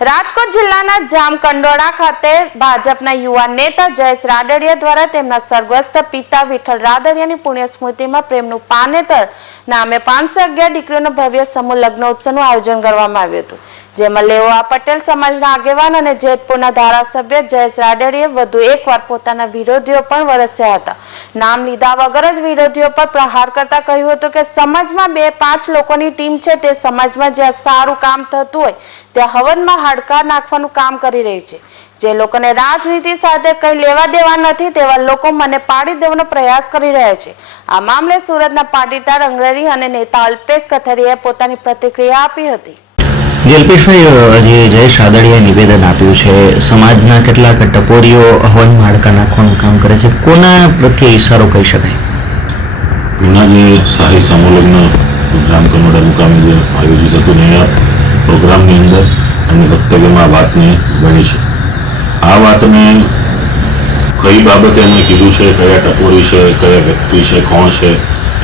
રાજકોટ જિલ્લાના જામકંડોળા ખાતે ભાજપના યુવા નેતા જયેશ રાદડિયા દ્વારા તેમના સ્વર્ગસ્થ પિતા વિઠ્ઠલ રાદડિયાની પુણ્ય સ્મૃતિમાં પ્રેમનું પાનેતર નામે 511 દીકરીઓનો ભવ્ય સમૂહ લગ્નોત્સવનું આયોજન કરવામાં આવ્યું હતું, જેમાં લેવા પટેલ સમાજના આગેવાન અને જેતપુરના ધારાસભ્ય જયેશ રાદડિયાએ વધુ એકવાર પોતાના વિરોધીઓ પર વરસ્યા હતા. નામ લીધા વગર જ વિરોધીઓ પર પ્રહાર કરતા કહ્યું હતું કે સમાજમાં 2-5 લોકોની ટીમ છે, તે સમાજમાં જ્યાં સારું કામ થતું હોય ત્યાં હવનમાં હાડકા નાખવાનું કામ કરી રહી છે. જે લોકોને રાજનીતિ સાથે કઈ લેવા દેવા નથી તેવા લોકો મને પાડી દેવાનો પ્રયાસ કરી રહ્યા છે. આ મામલે સુરતના પાટીદાર અંગ્રેજી અને નેતા અલ્પેશ કથરિયાએ પોતાની પ્રતિક્રિયા આપી હતી. અલ્પેશભાઈ, જે જયેશ રાદડિયાએ નિવેદન આપ્યું છે, સમાજના કેટલાક ટપોરીઓ હવનમાં હાડકા નાખવાનું કામ કરે છે, કોના પ્રત્યે ઇશારો કહી શકાય? હમણાં જે શાહી સમૂહ લગ્ન જામકંડોળા મુકામે જે આયોજિત હતું ને આ પ્રોગ્રામની અંદર એમની વક્તવ્યમાં આ વાતને ગણી છે. આ વાતને કઈ બાબતે એમણે કીધું છે, કયા ટપોરી છે, કયા વ્યક્તિ છે, કોણ છે,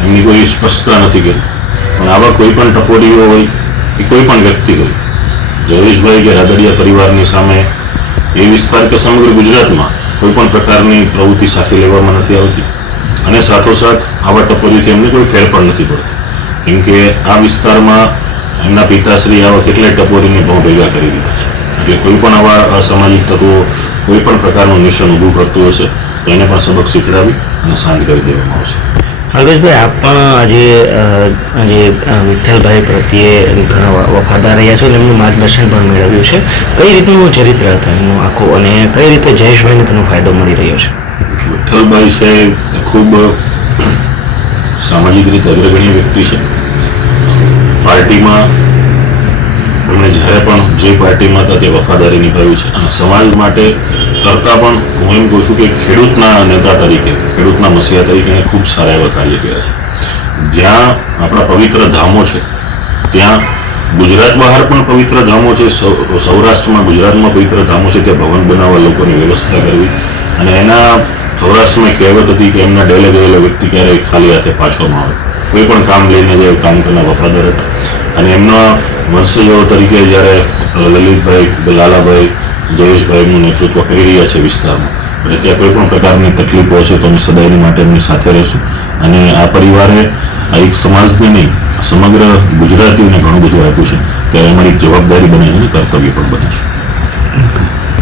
એમની કોઈ સ્પષ્ટતા નથી કરી. પણ આવા કોઈ પણ ટપોરીઓ હોય કે કોઈ પણ વ્યક્તિ હોય, જયેશભાઈ કે રાદડિયા પરિવારની સામે એ વિસ્તાર કે સમગ્ર ગુજરાતમાં કોઈ પણ પ્રકારની પ્રવૃત્તિ સાથે લેવામાં નથી આવતી અને સાથોસાથ આવા ટપોરીથી એમને કોઈ ફેર પણ નથી પડતો. કેમ કે આ વિસ્તારમાં એમના પિતાશ્રી આવા કેટલાય ટપોરીને બહુ ભેગા કરી દીધા છે. એટલે કોઈ પણ આવા અસામાજિક તત્વો કોઈ પણ પ્રકારનું નિશાન ઊભું કરતું હશે તો એને પણ સબક શીખડાવી અને શાંત કરી દેવામાં આવશે. અલ્પેશભાઈ, આપ પણ આજે વિઠ્ઠલભાઈ પ્રત્યે ઘણા વફાદાર રહ્યા છો અને એમનું માર્ગદર્શન પણ મેળવ્યું છે. કઈ રીતનું ચરિત્ર હતું એમનું આખું અને કઈ રીતે જયેશભાઈને તેનો ફાયદો મળી રહ્યો છે? વિઠ્ઠલભાઈ છે ખૂબ સામાજિક રીતે અગ્રગણ્ય વ્યક્તિ છે. પાર્ટીમાં એમણે જ્યારે પણ જે પાર્ટીમાં હતા તે વફાદારી નિભાવી છે અને સમાજ માટે કરતાં પણ હું એમ કહું છું કે ખેડૂતના નેતા તરીકે, ખેડૂતના મસીહા તરીકે એને ખૂબ સારા એવા કાર્ય કર્યા છે. જ્યાં આપણા પવિત્ર ધામો છે ત્યાં ગુજરાત બહાર પણ પવિત્ર ધામો છે, સૌરાષ્ટ્રમાં ગુજરાતમાં પવિત્ર ધામો છે, ત્યાં ભવન બનાવવા લોકોની વ્યવસ્થા કરવી અને એના સૌરાષ્ટ્રમાં કહેવત હતી કે એમના ડેલે ગયેલો વ્યક્તિ ક્યારેય ખાલી હાથે પાછો ન આવે, કોઈ પણ કામ લઈને જાય કામ કરનાર વફાદાર હતા. અને એમના વંશજો તરીકે જ્યારે લલિતભાઈ, લાલાભાઈ, જયેશભાઈનું નેતૃત્વ કરી રહ્યા છે વિસ્તારમાં, એટલે ત્યાં કોઈ પણ પ્રકારની તકલીફો હશે તો અમે સદાયની માટે એમની સાથે રહીશું. અને આ પરિવારે આ એક સમાજને નહીં સમગ્ર ગુજરાતીઓને ઘણું બધું આપ્યું છે, ત્યારે અમારી જવાબદારી બને છે અને કર્તવ્ય પણ બને છે.